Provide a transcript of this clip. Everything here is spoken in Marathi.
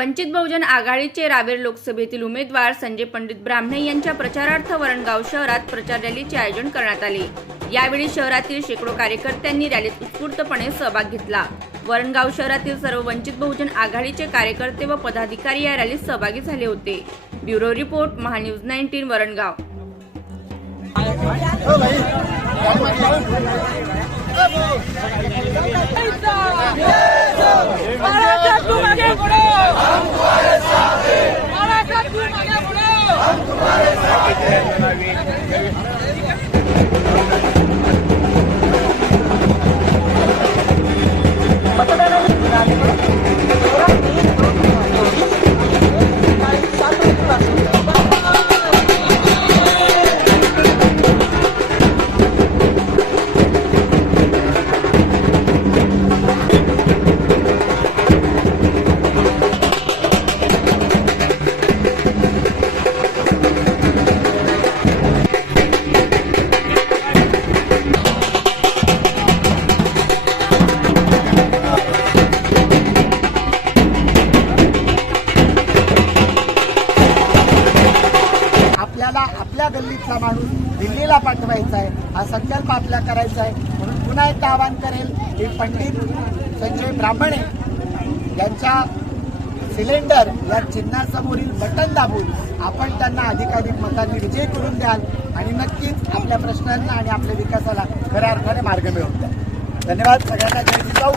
वंचित बहुजन आघाडीचे रावेर लोकसभेतील उमेदवार संजय पंडित ब्राह्मणे यांच्या प्रचारार्थ वरणगाव शहरात प्रचार रॅलीचे आयोजन करण्यात आले. यावेळी शहरातील शेकडो कार्यकर्त्यांनी रॅलीत उत्स्फूर्तपणे सहभाग घेतला. वरणगाव शहरातील सर्व वंचित बहुजन आघाडीचे कार्यकर्ते व पदाधिकारी या रॅलीत सहभागी झाले होते. Bureau report Mahanews nineteen Varangaon. हो आपल्याला आपल्या गल्लीतला माणूस दिल्लीला पाठवायचा आहे हा संकल्प आपला करायचा आहे. म्हणून पुन्हा एकदा आवाहन करेल की पंडित संजय ब्राह्मणे यांच्या सिलेंडर या चिन्हासमोरील बटन दाबून आपण त्यांना अधिकाधिक मतांनी विजय करून द्याल आणि नक्कीच आपल्या प्रश्नांना आणि आपल्या विकासाला खऱ्या अर्थाने मार्ग मिळवून द्याल. धन्यवाद. सगळ्यांना जय जाऊ